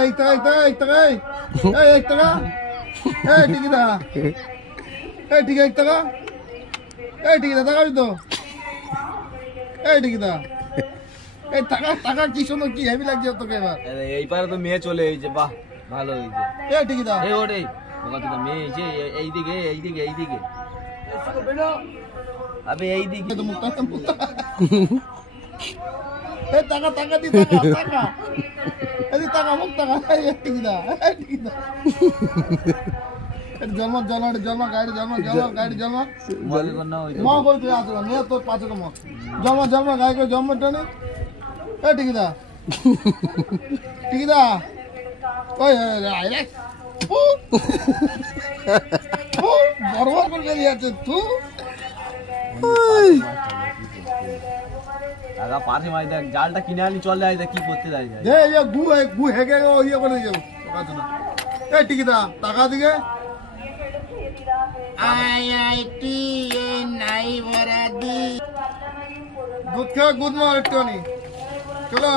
এই টাকা এই টিকিদা এই টিকা এক টাকা এই টিকিদা টাকা তো এই টিকিদা এই টাকা টাকা কি সুন্দর কি হেভি লাগছে তোকে এবার এইবারে তো মেয়ে চলে এসেছে বাহ ভালো হয়েছে এই টিকিদা এই ওরে ওখানে মেয়ে এসে এইদিকে আবে এইদিকে তো মুক্তা এই টাকা টাকা দি টাকা এই টাকা মুখ টাকা এই টিকিদা জন্ম গাড়ি জন্ম মা বলতে আসবে মেয়ে তোর পাশে তো মত জন্ম গাড়ি করে জন্ম টানে এই টিকিদা ওই রে বরবার করে গেলি আছে তুই টাকা পাশে মাই দেখ জালটা কিনে আনি চলে আই দেখ কি করতে যাই দে এই গু হেগে ও ইয়ে করে যাও টাকা না এই টিকিদা টাকা দিকে আইআইটি নাই বরাদি দুধ খা গুদ মার একটু নি চলো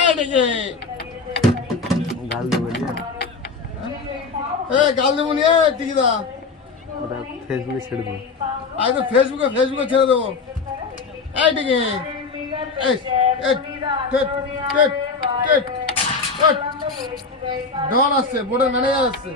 এই দিকে গাল দেবো গাল দেবো নি টিকিদা ওটা ফেসবুকে ছেড়ে দেবো আজ তো ফেসবুকে ছেড়ে দেবো এই দিকে ডন আসছে বোর্ডের ম্যানেজার আসছে